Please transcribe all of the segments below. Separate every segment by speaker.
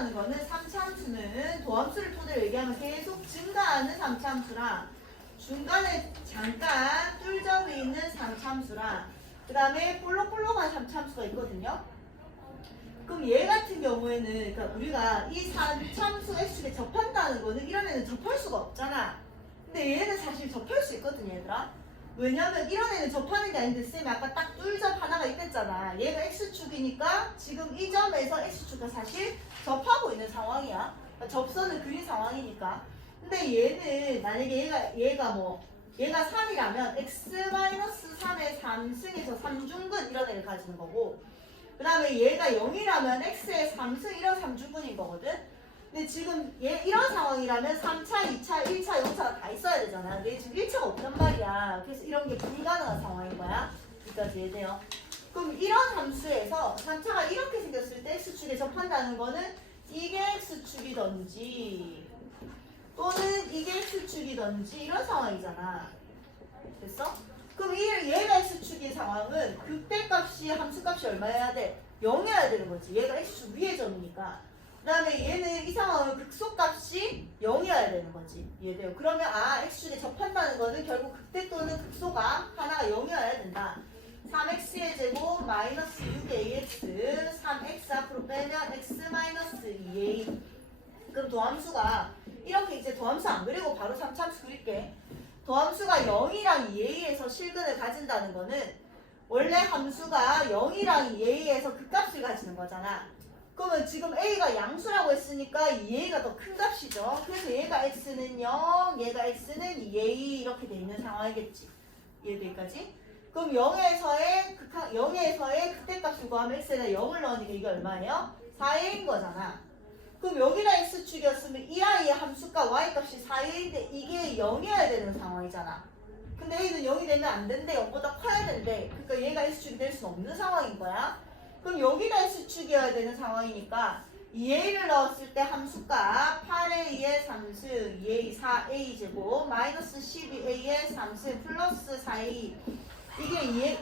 Speaker 1: 접한다는 거는 3차함수는 도함수를 토대로 얘기하면 계속 증가하는 3차함수랑 중간에 잠깐 뚫점이 있는 3차함수랑 그 다음에 볼록볼록한 3차함수가 있거든요. 그럼 얘 같은 경우에는 그러니까 우리가 이 3참수 x축에 접한다는 거는 이런 애는 접할 수가 없잖아. 근데 얘는 사실 접할 수 있거든요, 얘들아. 왜냐면 이런 애는 접하는 게 아닌데 쌤이 아까 딱 뚫접 하나가 있댔잖아. 얘가 x축이니까 지금 이 점에서 x축과 사실 접하고 있는 상황이야. 그러니까 접선을 그린 상황이니까. 근데 얘는 만약에 얘가 얘가 뭐 얘가 3이라면 x-3의 3승에서 3중근 이런 애를 가지는 거고 그 다음에 얘가 0이라면 x의 3승 이런 3중근인 거거든. 근데 지금 얘 이런 상황이라면 3차, 2차, 1차, 0차가 다 있어야 되잖아. 근데 지금 1차가 없단 말이야. 그래서 이런 게 불가능한 상황인 거야. 여기까지 이해돼요. 그럼 이런 함수에서 3차가 이렇게 생겼을 때 x축에 접한다는 거는 이게 x축이던지 또는 이게 x축이던지 이런 상황이잖아. 됐어? 그럼 이 얘가 x축인 상황은 극대값이 함수값이 얼마여야 돼? 0이어야 되는 거지. 얘가 x축 위에 점이니까. 그 다음에 얘는 이 상황은 극소값이 0이어야 되는 거지. 이해돼요? 그러면 아 x축에 접한다는 거는 결국 극대 또는 극소가 하나가 0이어야 된다. 3x의 제곱 마이너스 6ax 3x 앞으로 빼면 x 마이너스 2a 그럼 도함수가 이렇게 이제 도함수 안 그리고 바로 3참수 그릴게. 도함수가 0이랑 2a에서 실근을 가진다는 거는 원래 함수가 0이랑 2a에서 그 값을 가지는 거잖아. 그러면 지금 a가 양수라고 했으니까 2a가 더 큰 값이죠. 그래서 얘가 x는 0 얘가 x는 2a 이렇게 돼 있는 상황이겠지. 이해되기까지? 그럼 0에서의 극한 0에서의 극대값을 구하면 x에다 0을 넣으니까 이게 얼마예요? 4a인 거잖아. 그럼 여기가 x축이었으면 이 아이의 함수가 y값이 4a인데 이게 0이어야 되는 상황이잖아. 근데 a는 0이 되면 안 된대. 0보다 커야 된대. 그러니까 얘가 x축이 될 수는 없는 상황인 거야. 그럼 여기가 x축이어야 되는 상황이니까 2a를 넣었을 때 함수가 8a의 3승 2a 4a 제곱 마이너스 12a의 3승 플러스 4a 이게 2a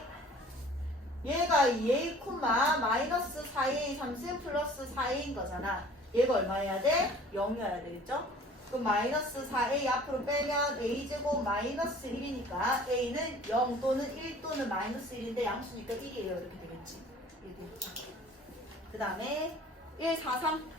Speaker 1: 얘가 2a 콤마 마이너스 4a 3승 플러스 4a인 거잖아. 얘가 얼마여야 돼? 0이어야 되겠죠? 그럼 마이너스 4a 앞으로 빼면 a제곱 마이너스 1이니까 a는 0 또는 1 또는 마이너스 1인데 양수니까 1이에요. 이렇게 되겠지? 그 다음에 1, 4, 3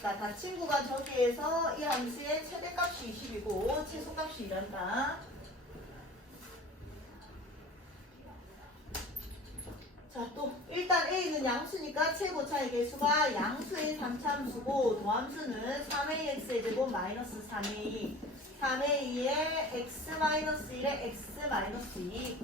Speaker 1: 자, 다 친구가 저기에서 이 함수의 최대값이 20이고 최소값이 이란다. 자, 또 일단 A는 양수니까 최고 차의 개수가 양수의 3차함수고 도함수는 3AX의 제곱 마이너스 3A 3A의 X 마이너스 1의 X 마이너스 2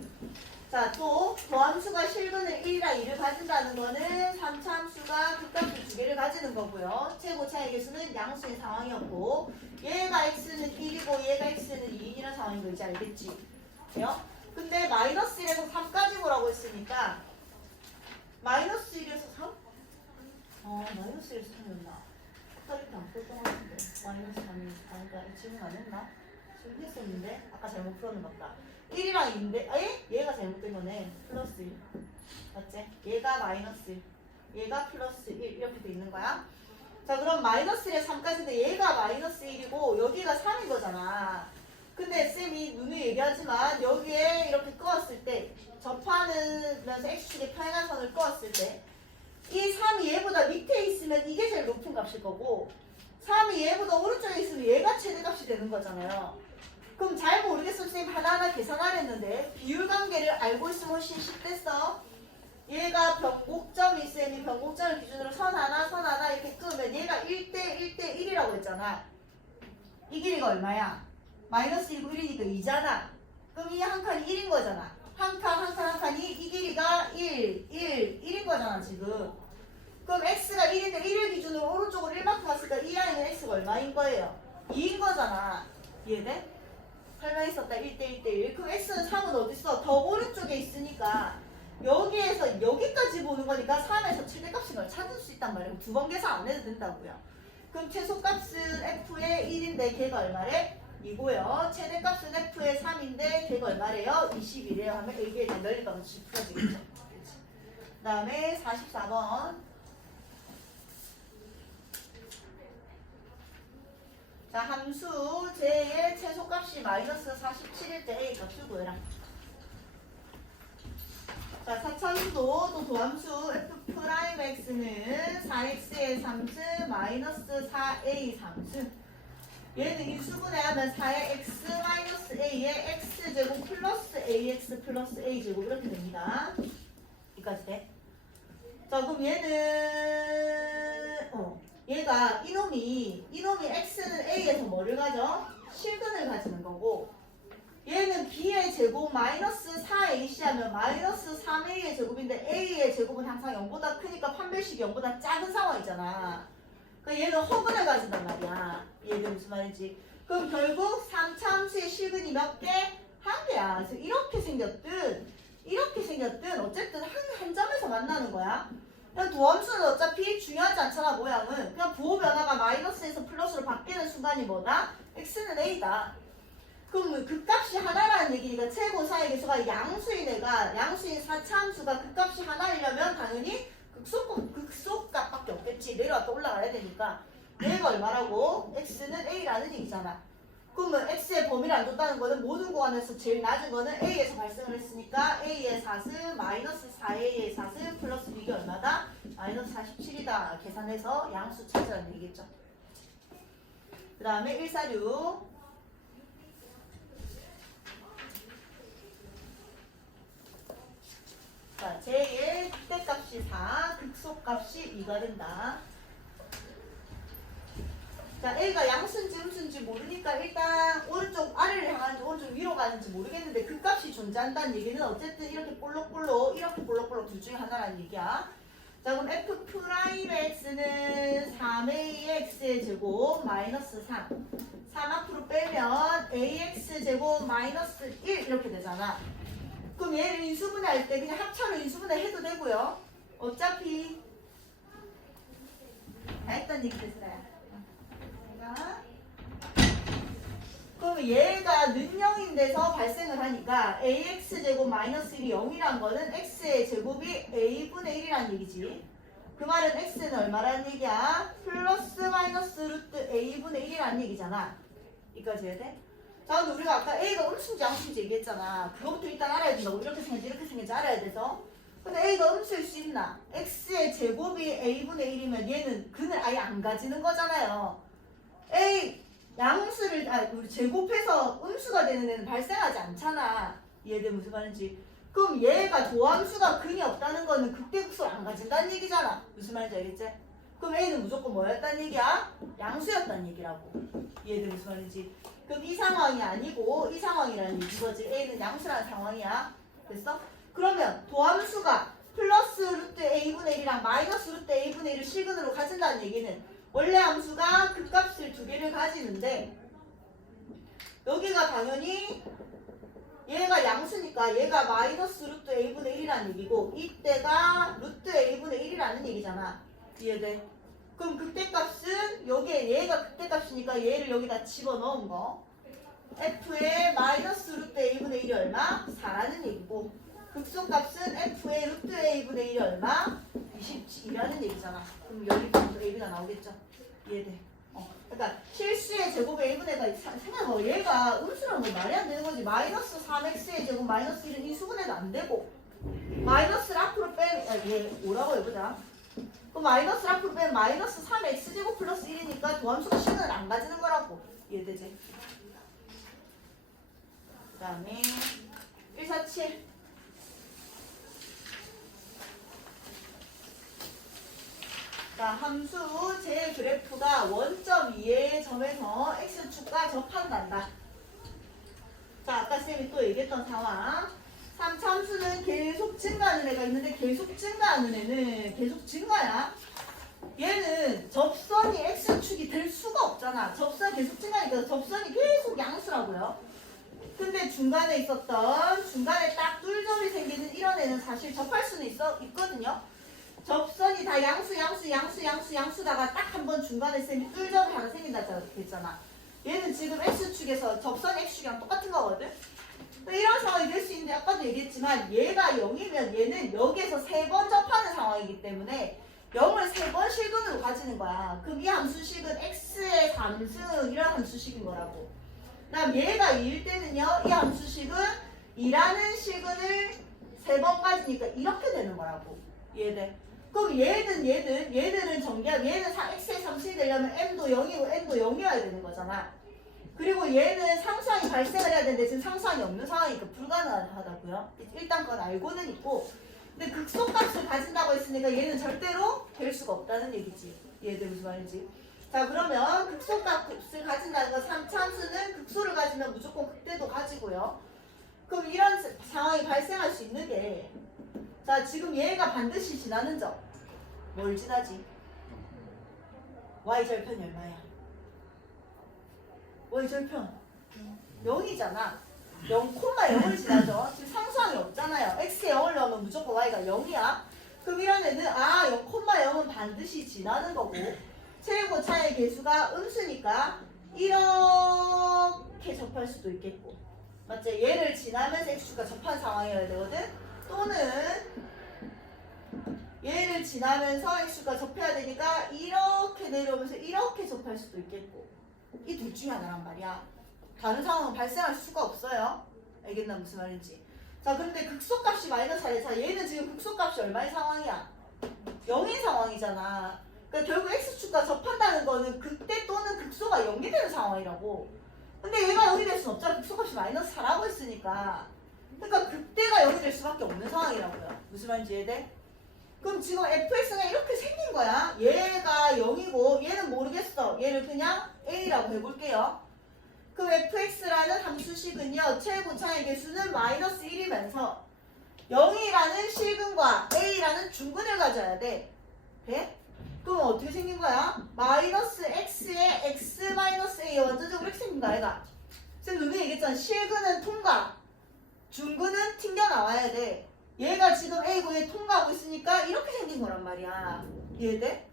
Speaker 1: 자, 또 도함수가 실근을 1이랑 2를 가진다는 거는 3차함수가 극값을 두 개를 가지는 거고요. 최고 차의 개수는 양수의 상황이었고 얘가 x는 1이고 얘가 x는 2인이라는 상황인 거 이제 알겠지? 그요? 근데 마이너스 1에서 3까지 보라고 했으니까 마이너스 1에서 3? 어, 마이너스 1에서 3이었나? 아까 이렇게 안 풀었던 것 같은데 마이너스 3이 아닌가? 지금 안 했나? 지금 했었는데 아까 잘못 풀었는 것 같다 1이랑 2인데 에? 얘가 잘못된 거네 플러스 1 맞지? 얘가 마이너스 1 얘가 플러스 1 이렇게 돼 있는 거야. 자 그럼 마이너스 1에 3까지인데 얘가 마이너스 1이고 여기가 3인 거잖아. 근데 쌤이 누누이 얘기하지만 여기에 이렇게 끄었을 때 접하면서 x축의 평행선을 끄었을 때 이 3이 얘보다 밑에 있으면 이게 제일 높은 값일 거고 3이 얘보다 오른쪽에 있으면 얘가 최대값이 되는 거잖아요. 그럼 잘 모르겠어 쌤 하나하나 계산하랬는데 비율 관계를 알고 있으면 훨씬 쉽겠어 얘가 변곡점이 쌤이 변곡점을 기준으로 선 하나 선 하나 이렇게 끄면 얘가 1대 1대 1이라고 했잖아 이 길이가 얼마야? 마이너스 1고 1이니까 2잖아 그럼 이 한 칸이 1인 거잖아 한 칸 한 칸 한 칸이 이 길이가 1 1 1인 거잖아 지금 그럼 x가 1인데 1을 기준으로 오른쪽으로 1만큼 왔으니까 이 라인은 x가 얼마인 거예요? 2인 거잖아 이해돼? 설명했었다 1대 1대 1 그럼 x는 3은 어딨어? 더 오른쪽에 있으니까 여기에서 여기까지 보는 거니까 3에서 최대값인 걸 찾을 수 있단 말이에요 두 번 계산 안 해도 된다고요 그럼 최소값은 f의 1인데 걔가 얼마래? 이고요. 최대값은 f의 3인데 걔가 얼마래요? 21이에요. 하면 A에 대한 넓이값은 풀어지겠죠. 그 다음에 44번. 자, 함수 J의 최소값이 마이너스 47일 때 A 값을 구해라. 자, 사천도 또 도함수 f 프라임 x는 4x의 3승 마이너스 4a 3승 얘는 인수분해 하면 4의 x 마이너스 a의 x제곱 플러스 ax 플러스 a제곱 이렇게 됩니다. 여기까지 돼? 자, 그럼 얘는 어, 얘가 이놈이 이놈이 x는 a에서 뭐를 가져? 실근을 가지는 거고 얘는 b의 제곱 마이너스 4ac 하면 마이너스 3a의 제곱인데 a의 제곱은 항상 0보다 크니까 판별식이 0보다 작은 상황이잖아. 그러니까 얘는 허근을 가진단 말이야. 얘는 무슨 말인지. 그럼 결국 3차함수의 실근이 몇 개? 한 개야. 그래서 이렇게 생겼든 이렇게 생겼든 어쨌든 한, 한 점에서 만나는 거야. 도함수는 어차피 중요하지 않잖아 모양은. 그냥 부호 변화가 마이너스에서 플러스로 바뀌는 순간이 뭐다? x는 a다. 그럼 그 값이 하나라는 얘기니까 최고사의 개수가 양수인 애가 양수인 4차함수가 그 값이 하나이려면 당연히 극소값, 극소값밖에 없겠지. 내려왔다 올라가야 되니까. 얘가 얼마라고? x는 a라는 얘기잖아. 그러면 x의 범위를 안 줬다는 거는 모든 구간에서 제일 낮은 거는 a에서 발생을 했으니까 a의 4승 마이너스 4a의 4승 플러스 이게 얼마다? 마이너스 47이다. 계산해서 양수 찾으라는 얘기겠죠. 그 다음에 146 자, 제의 극대값이 4, 극소값이 2가 된다. 자, A가 양수인지 음수인지 모르니까 일단 오른쪽 아래를 향하는지 오른쪽 위로 가는지 모르겠는데 그 값이 존재한다는 얘기는 어쨌든 이렇게 볼록볼록 이렇게 볼록볼록 둘 중에 하나라는 얘기야. 자, 그럼 f 프라임 x는 3a x의 제곱 마이너스 3. 3 앞으로 빼면 ax 제곱 마이너스 1 이렇게 되잖아. 그럼 얘를 인수분해할 때 그냥 합차로 인수분해 해도 되고요. 어차피 다 했던 얘기 됐어요. 그럼 얘가 는영인데서 발생을 하니까 ax 제곱 마이너스 1이 0이란 거는 x의 제곱이 a분의 1이란 얘기지. 그 말은 x는 얼마라는 얘기야? 플러스 마이너스 루트 a분의 1이라는 얘기잖아. 이까지 해야 돼? 자, 근데 우리가 아까 A가 음수인지 양수인지 얘기했잖아. 그거부터 일단 알아야 된다고. 이렇게 생겼지, 이렇게 생겼지 알아야 돼서. 근데 A가 음수일 수 있나? X의 제곱이 A분의 1이면 얘는 근을 아예 안 가지는 거잖아요. A, 양수를, 아, 우리 제곱해서 음수가 되는 애는 발생하지 않잖아. 이해돼? 무슨 말인지. 그럼 얘가 도함수가 근이 없다는 거는 극대극소를 안 가진다는 얘기잖아. 무슨 말인지 알겠지? 그럼 A는 무조건 뭐였다는 얘기야? 양수였다는 얘기라고. 이해돼? 무슨 말인지. 그럼 이 상황이 아니고 이 상황이라는 얘기거지. A는 양수라는 상황이야. 됐어? 그러면 도함수가 플러스 루트 A분의 1이랑 마이너스 루트 A분의 1을 실근으로 가진다는 얘기는 원래 함수가 그 값을 두 개를 가지는데 여기가 당연히 얘가 양수니까 얘가 마이너스 루트 A분의 1이라는 얘기고 이때가 루트 A분의 1이라는 얘기잖아. 이해돼? 그럼 극대값은 여기에 얘가 극대값이니까 얘를 여기다 집어넣은 거 f의 마이너스 루트 a분의 1이 얼마? 4라는 얘기고 극소값은 f의 루트 a분의 1이 얼마? 22라는 얘기잖아 그럼 여기부터 a가 나오겠죠? 이해돼? 어. 그러니까 실수의 제곱의 a분의 가 생각해봐 얘가 음수라는 건 말이 안 되는 거지 마이너스 3x의 제곱 마이너스 1은 이 수분해도 안 되고 마이너스를 앞으로 빼면 아, 얘 뭐라고 해보자 그럼 마이너스 앞으로 빼면 마이너스 3x제곱 플러스 1이니까 도함수가 실근을 안 가지는 거라고 이해되지? 그 다음에 147 자, 함수 제 그래프가 원점 위의 점에서 x축과 접한단다. 자, 아까 쌤이 또 얘기했던 상황. 3 참수는 계속 증가하는 애가 있는데 계속 증가하는 애는 계속 증가야. 얘는 접선이 x축이 될 수가 없잖아. 접선 계속 증가하니까 접선이 계속 양수라고요. 근데 중간에 있었던 중간에 딱 뚫점이 생기는 이런 애는 사실 접할 수는 있어 있거든요. 접선이 다 양수 양수 양수 양수 양수다가 딱 한 번 중간에 쌤이 뚫점이 하나 생긴다 했잖아. 얘는 지금 x축에서 접선 x축이랑 똑같은 거거든. 이런 상황이 될 수 있는데 아까도 얘기했지만 얘가 0이면 얘는 여기에서 세 번 접하는 상황이기 때문에 0을 세 번 실근으로 가지는 거야. 그럼 이 함수식은 x의 3승 이런 함수식인 거라고. 그다음 얘가 2일 때는요. 이 함수식은 2라는 실근을 세 번 가지니까 이렇게 되는 거라고. 얘들. 그럼 얘는 얘는 얘들은 정리하면 얘는 사- x의 3승이 되려면 m도 0이고 n도 0이어야 되는 거잖아. 그리고 얘는 상수항이 발생을 해야 되는데 지금 상수항이 없는 상황이니까 불가능하다고요. 일단 그건 알고는 있고 근데 극소값을 가진다고 했으니까 얘는 절대로 될 수가 없다는 얘기지. 얘들 무슨 말인지. 자 그러면 극소값을 가진다는 건 3차함수는 극소를 가지면 무조건 극대도 가지고요. 그럼 이런 사- 상황이 발생할 수 있는 게 자 지금 얘가 반드시 지나는 점. 뭘 지나지? y 절편이 얼마야? Y 절편 0이잖아. 0,0을 지나죠. 지금 상수항이 없잖아요. x에 0을 넣으면 무조건 y가 0이야. 그럼 이런 애는 아 0,0은 반드시 지나는 거고 최고 차의 개수가 음수니까 이렇게 접할 수도 있겠고 맞지? 얘를 지나면서 x가 접한 상황이어야 되거든. 또는 얘를 지나면서 x가 접해야 되니까 이렇게 내려오면서 이렇게 접할 수도 있겠고 이 둘 중에 하나란 말이야. 다른 상황은 발생할 수가 없어요. 알겠나 무슨 말인지. 자 그런데 극소값이 마이너스 4래. 자 얘는 지금 극소값이 얼마의 상황이야? 0인 상황이잖아. 그러니까 결국 x축과 접한다는 거는 극대 또는 극소가 0이 되는 상황이라고. 근데 얘가 0이 될 수는 없잖아. 극소값이 마이너스 4라고 했으니까. 그러니까 극대가 0이 될 수밖에 없는 상황이라고요. 무슨 말인지 이해돼? 그럼 지금 fx가 이렇게 생긴 거야. 얘가 0이고 얘는 모르겠어. 얘를 그냥 a라고 해볼게요. 그럼 fx라는 함수식은요. 최고차의 개수는 마이너스 1이면서 0이라는 실근과 a라는 중근을 가져야 돼. 돼? 그럼 어떻게 생긴 거야? 마이너스 x에 x 마이너스 a 원자적으로 이렇게 생긴 거야 얘가. 쌤 누누이 얘기했잖아. 실근은 통과. 중근은 튕겨 나와야 돼. 얘가 지금 A고 얘 통과하고 있으니까 이렇게 생긴 거란 말이야. 이해돼?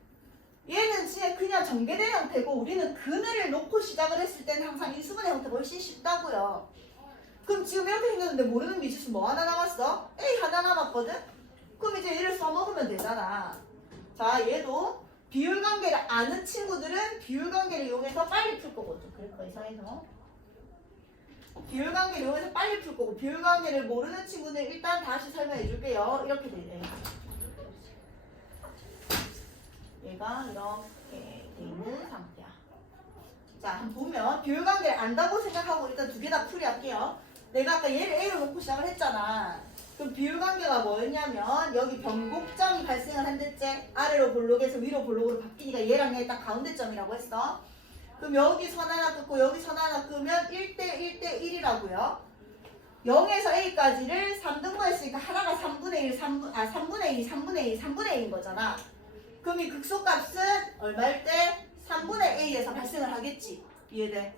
Speaker 1: 얘는 진짜 그냥 전개된 형태고 우리는 그늘을 놓고 시작을 했을 때는 항상 인수분해 형태가 훨씬 쉽다고요. 그럼 지금 이렇게 생겼는데 모르는 미지수 뭐 하나 남았어? A 하나 남았거든? 그럼 이제 얘를 써먹으면 되잖아. 자, 얘도 비율 관계를 아는 친구들은 비율 관계를 이용해서 빨리 풀 거거든. 그럴 거 이상해서. 비율 관계를 이용해서 빨리 풀 거고 비율 관계를 모르는 친구는 일단 다시 설명해 줄게요. 이렇게 되네. 얘가 이렇게 돼 있는 상태야. 자, 한번 보면 비율 관계를 안다고 생각하고 일단 두 개 다 풀이할게요. 내가 아까 얘를 A로 놓고 시작을 했잖아. 그럼 비율 관계가 뭐였냐면 여기 변곡점이 발생을 한댔지 아래로 볼록에서 위로 볼록으로 바뀌니까 얘랑 얘 딱 가운데 점이라고 했어. 그럼 여기 선 하나 긋고 여기 선 하나 끄면 1대 1대 1이라고요. 0에서 A까지를 3등분 했으니까 하나가 3분의 1, 3분, 아, 3분의 2, 3분의 2, 3분의 1인 거잖아. 그럼 이 극소값은 얼마일 때? 3분의 A에서 발생을 하겠지. 이해돼?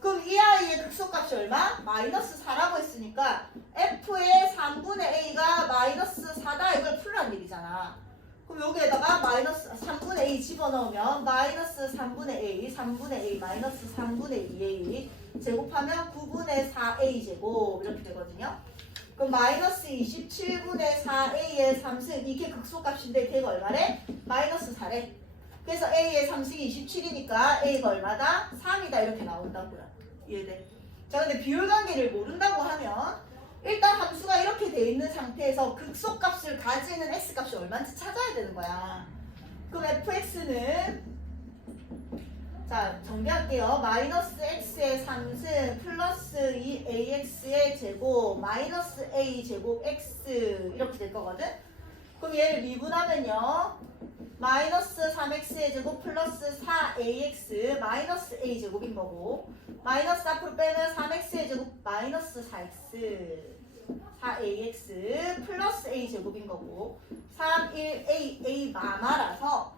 Speaker 1: 그럼 이 아이의 극소값이 얼마? 마이너스 4라고 했으니까 F의 3분의 A가 마이너스 4다 이걸 풀란 얘기잖아. 그럼 여기에다가 마이너스 3분의 A 집어넣으면 마이너스 3분의 A, 3분의 A, 마이너스 3분의 2A 제곱하면 9분의 4A 제곱 이렇게 되거든요. 그럼 마이너스 27분의 4A의 3승 이게 극소값인데 걔가 얼마래? 마이너스 4래. 그래서 A의 3승이 27이니까 A가 얼마다? 3이다 이렇게 나온다고요. 이해돼? 자 근데 비율 관계를 모른다고 하면 일단 함수가 이렇게 돼 있는 상태에서 극소값을 가지는 x값이 얼마인지 찾아야 되는 거야. 그럼 fx는 자 정리할게요. 마이너스 x의 3승 플러스 2ax의 제곱 마이너스 a 제곱 x 이렇게 될 거거든. 그럼 얘를 미분하면요. 마이너스 3x의 제곱 플러스 4ax 마이너스 a 제곱인 거고 마이너스 앞으로 빼면 3x의 제곱 마이너스 4x 4ax 플러스 a 제곱인 거고 3, 1, a, a 마마라서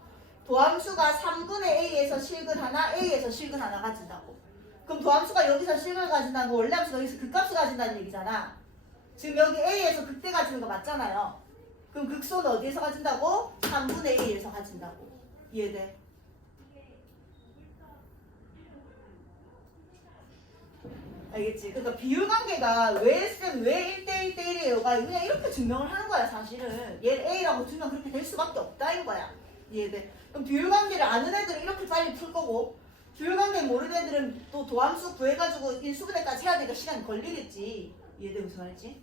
Speaker 1: 도함수가 3분의 a에서 실근 하나 a에서 실근 하나 가진다고 그럼 도함수가 여기서 실근을 가진다는 거 원래 함수가 여기서 극값을 가진다는 얘기잖아 지금 여기 a에서 극대 가지는 거 맞잖아요 그럼 극소는 어디에서 가진다고? 3분의 a에서 가진다고 이해돼? 알겠지? 그러니까 비율 관계가 왜 쌤, 왜 1대1 대 1이에요가 그냥 이렇게 증명을 하는 거야, 사실은. 얘를 A라고 두면 그렇게 될 수밖에 없다, 이거야. 이해돼? 그럼 비율 관계를 아는 애들은 이렇게 빨리 풀 거고, 비율 관계 모르는 애들은 또 도함수 구해가지고 인수분해까지 해야 되니까 시간이 걸리겠지. 이해돼? 무슨 말인지?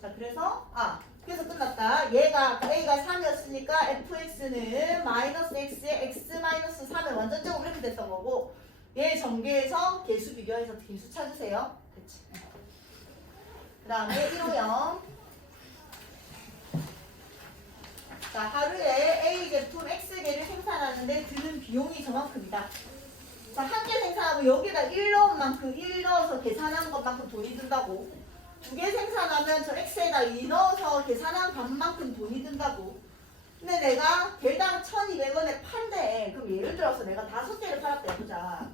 Speaker 1: 자, 그래서, 아, 그래서 끝났다. 얘가, A가 3이었으니까 fx는 마이너스 x에 x 마이너스 3의 완전제곱 이렇게 됐던 거고, 얘 전개해서 개수 비교해서 개수 찾으세요. 그치. 그 다음에 1호형. 자, 하루에 A 제품 X개를 생산하는데 드는 비용이 저만큼이다. 자, 한 개 생산하고 여기다 1 넣은 만큼 1 넣어서 계산한 것만큼 돈이 든다고. 두 개 생산하면 저 X에다 2 넣어서 계산한 값만큼 돈이 든다고. 근데 내가 개당 1200원에 판대. 그럼 예를 들어서 내가 다섯 개를 팔았다 해보자.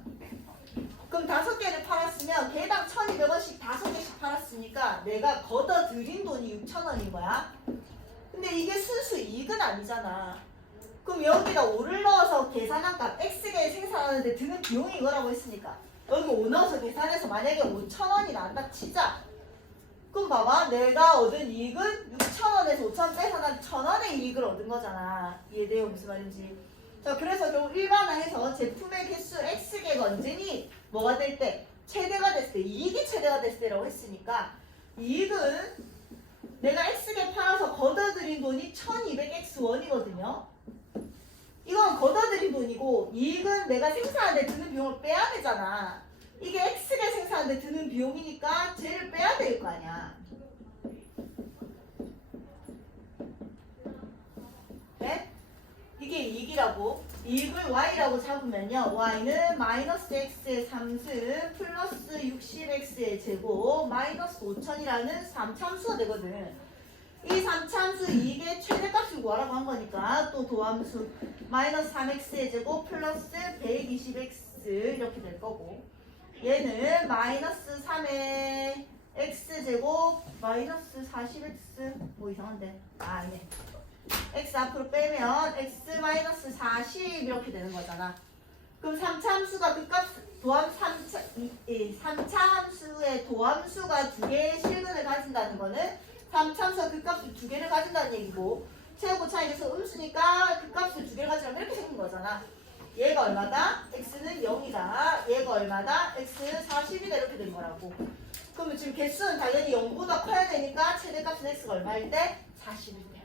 Speaker 1: 그럼 다섯 개를 팔았으면 개당 1200원씩 다섯 개씩 팔았으니까 내가 걷어 들인 돈이 6,000원인 거야. 근데 이게 순수 이익은 아니잖아. 그럼 여기다 5를 넣어서 계산한 값 X개 생산하는데 드는 비용이 이거라고 했으니까 여기 5 넣어서 계산해서 만약에 5,000원이 나온다 치자. 그럼 봐봐 내가 얻은 이익은 6,000원에서 5,000원 빼서 난 1,000원의 이익을 얻은 거잖아. 이해돼요 무슨 말인지. 자 그래서 결국 일반화해서 제품의 개수 X개가 언제니 뭐가 될 때? 최대가 됐을 때 이익이 최대가 됐을 때라고 했으니까 이익은 내가 X개 팔아서 걷어들인 돈이 1200X1이거든요. 이건 걷어들인 돈이고 이익은 내가 생산하는데 드는 비용을 빼야 되잖아. 이게 X개 생산하는데 드는 비용이니까 쟤를 빼야 될 거 아니야. 이게 이익이라고. 이익을 Y라고 잡으면요. Y는 마이너스 X의 3승 플러스 60X의 제곱 마이너스 5천이라는 3참수가 되거든. 이 3참수 이익의 최대값을 구하라고 한 거니까 또 도함수 마이너스 3x의 제곱 플러스 120x 이렇게 될 거고 얘는 마이너스 3의 x제곱 마이너스 40x 뭐 이상한데 아 아니네 x 앞으로 빼면 x 마이너스 40 이렇게 되는 거잖아 그럼 3차 함수가 그 값, 도함 3차, 이, 이 3차 함수의 도함수가 두 개의 실근을 가진다는 거는 3참수가 그 값을 두 개를 가진다는 얘기고 최고 차이에서 음수니까 그 값을 두 개를 가지려면 이렇게 생긴 거잖아. 얘가 얼마다? x는 0이다. 얘가 얼마다? x는 40이다. 이렇게 된 거라고. 그러면 지금 개수는 당연히 0보다 커야 되니까 최대값은 x가 얼마일 때? 40일 때.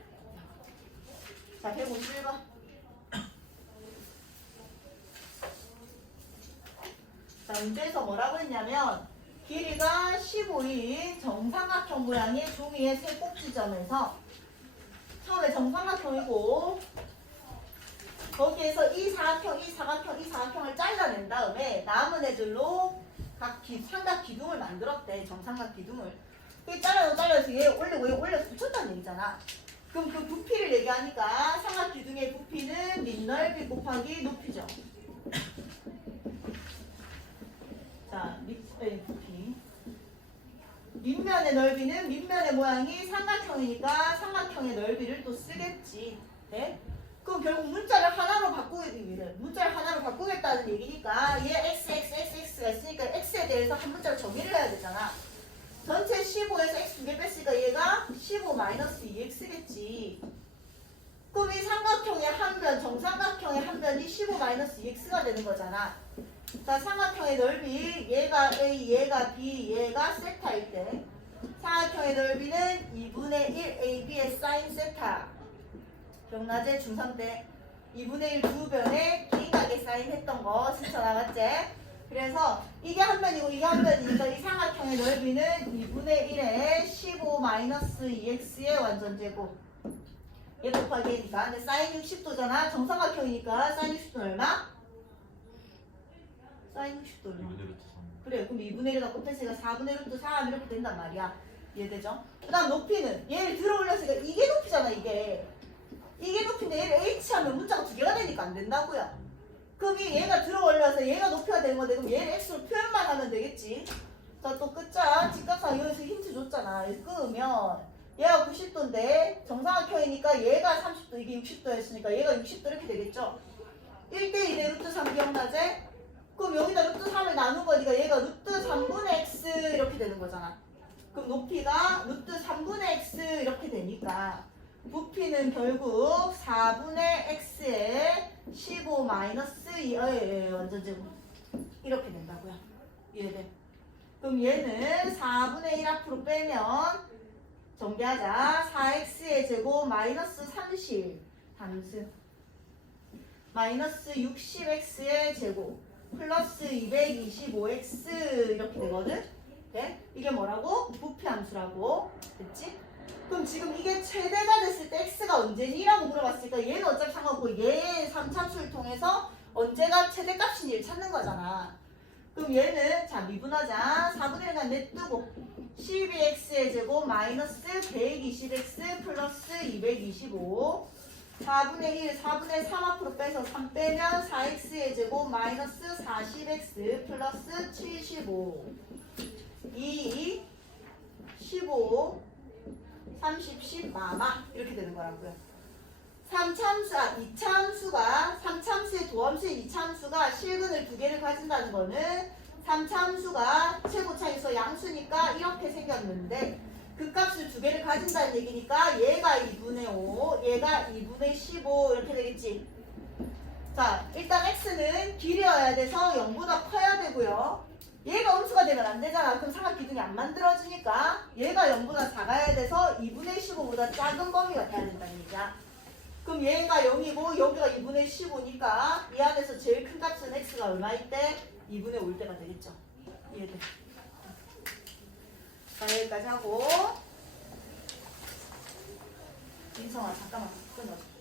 Speaker 1: 자, 151번. 자, 문제에서 뭐라고 했냐면 길이가 15인 정삼각형 모양의 종이의 세 꼭지점에서 처음에 정삼각형이고 거기에서 이 사각형, 이 사각형, 이 사각형을 잘라낸 다음에 남은 애들로 각 기, 삼각 기둥을 만들었대 정삼각 기둥을 이 잘라서 잘라서 얘 올리고 얘 올려서 붙였다는 얘기잖아 그럼 그 부피를 얘기하니까 삼각 기둥의 부피는 밑넓이 곱하기 높이죠 자, 밑, 에, 부피. 밑면의 넓이는 밑면의 모양이 삼각형이니까 삼각형의 넓이를 또 쓰겠지. 네? 그럼 결국 문자를 하나로 바꾸기 위해 문자를 하나로 바꾸겠다는 얘기니까 얘 x, x, x, x가 있으니까 x에 대해서 한 문자로 정의를 해야 되잖아. 전체 15에서 x 두 개 뺐으니까 얘가 15 마이너스 2x겠지. 그럼 이 삼각형의 한 변, 정삼각형의 한 변이 15 마이너스 2x가 되는 거잖아. 자, 삼각형의 넓이 얘가 A, 얘가 B, 얘가 세타일 때 삼각형의 넓이는 2분의 1 AB의 사인 세타 기억나지? 중3 때 2분의 1 두 변에 긴 각의 사인 했던 거 스쳐 나갔지? 그래서 이게 한 변이고 이게 한 변이니까 이 삼각형의 넓이는 2분의 1에 15 마이너스 2x의 완전 제곱. 얘 곱하기 얘니까. 근데 사인 60도잖아. 정삼각형이니까 사인 60도는 얼마? 사인 60도는 이분대로 그래 그럼 2분의 1에다 곱했으니까 4분의 루트 3 이렇게 된단 말이야. 이해되죠? 그 다음 높이는 얘를 들어 올렸으니까 이게 높이잖아 이게. 이게 높이인데 얘를 h 하면 문자가 두 개가 되니까 안 된다고요 그럼 이 얘가 들어 올려서 얘가 높이가 되는 건데 그럼 얘를 x로 표현만 하면 되겠지 자 또 끝자 직각상 여기서 힌트 줬잖아 끄면 얘가 90도인데 정사각형이니까 얘가 30도 이게 60도였으니까 얘가 60도 이렇게 되겠죠 1대1의 루트 3 기억나지? 그럼 여기다 루트 3을 나눈 거니까 얘가 루트 3분의 x 이렇게 되는 거잖아. 그럼 높이가 루트 3분의 x 이렇게 되니까 부피는 결국 4분의 x에 15 마이너스 2, 어, 예, 예, 완전 제곱 이렇게 된다고요. 이해돼? 그럼 얘는 4분의 1 앞으로 빼면 정비하자 4x의 제곱 마이너스 30 함수 마이너스 60x의 제곱 플러스 225x 이렇게 되거든? 네? 이게 뭐라고? 부피 함수라고 됐지? 그럼 지금 이게 최대가 됐을 때 x가 언제니? 라고 물어봤으니까 얘는 어차피 상관없고 얘의 3참수를 통해서 언제가 최대값인지를 찾는 거잖아. 그럼 얘는 자 미분하자. 4분의 1간 내뜨고 12x의 제곱 마이너스 120x 플러스 225 4분의 1, 4분의 3 앞으로 빼서 3 빼면 4x의 제곱 마이너스 40x 플러스 75 2, 15, 30, 10, 마마 이렇게 되는 거라고요. 3참수, 아, 2참수가 3참수의 도함수의 2참수가 실근을 두 개를 가진다는 거는 3참수가 최고 차에서 양수니까 이렇게 생겼는데 그 값을 두 개를 가진다는 얘기니까 얘가 2분의 5, 얘가 2분의 15 이렇게 되겠지. 자, 일단 x는 길이어야 돼서 0보다 커야 되고요. 얘가 음수가 되면 안 되잖아. 그럼 삼각 기둥이 안 만들어지니까 얘가 0보다 작아야 돼서 2분의 15보다 작은 범위가 돼야 된다는 얘기야. 그럼 얘가 0이고 여기가 2분의 15니까 이 안에서 제일 큰 값은 x가 얼마일 때? 2분의 5일 때가 되겠죠. 이해돼? 자, 여기까지 하고 민성아 잠깐만 끊어줘.